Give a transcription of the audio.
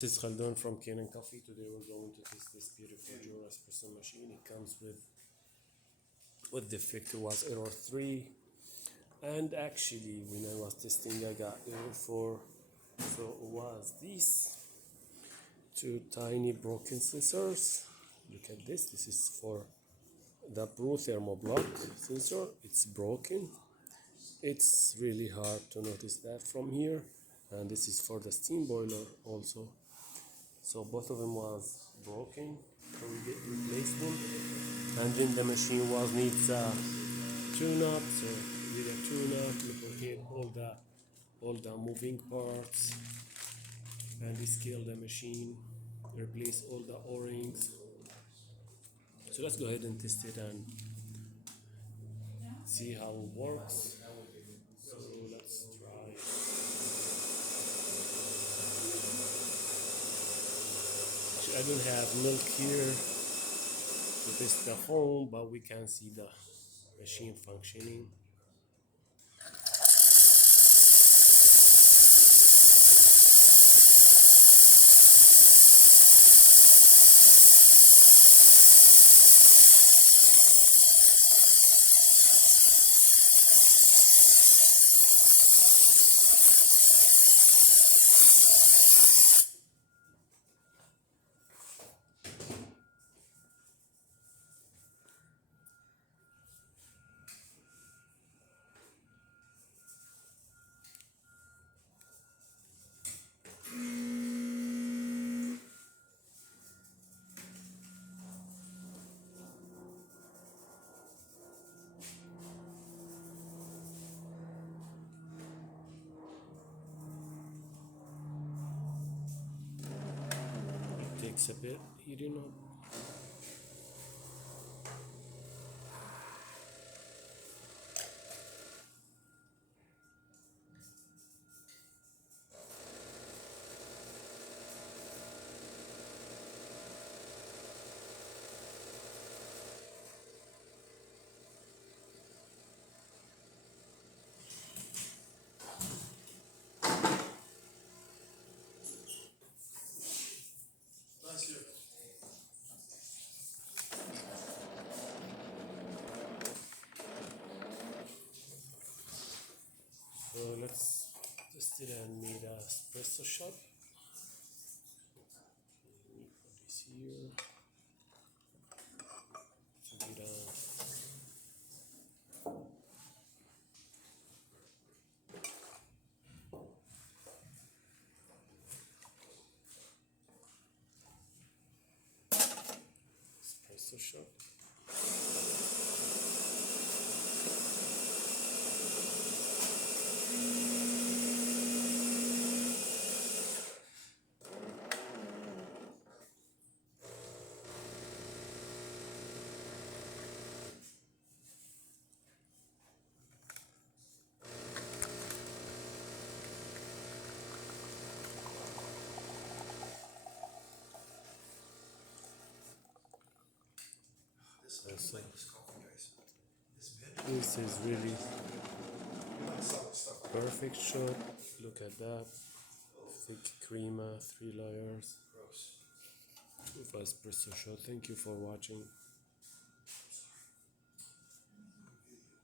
This is Khaldun from Kanen Coffee. Today we're going to test this beautiful Jura espresso machine. It comes with defect. It was error 3, and actually when I was testing I got error 4. So it was these two tiny broken sensors. Look at this. This is for the Pro thermoblock sensor. It's broken. It's really hard to notice that from here. And this is for the steam boiler also. So both of them was broken, so we replaced them, and then the machine needs a tune-up. So we did a tune-up, lubricate all the moving parts, and descale the machine, replace all the O-rings. So let's go ahead and test it and see how it works. So let's try. I don't have milk here to test the home, but we can see the machine functioning. Takes a bit, you know. So let's test it and need a espresso shot. Put this here. So get a espresso shot. This is really perfect shot. Look at that. Thick crema, 3 layers of espresso shot. Thank you for watching.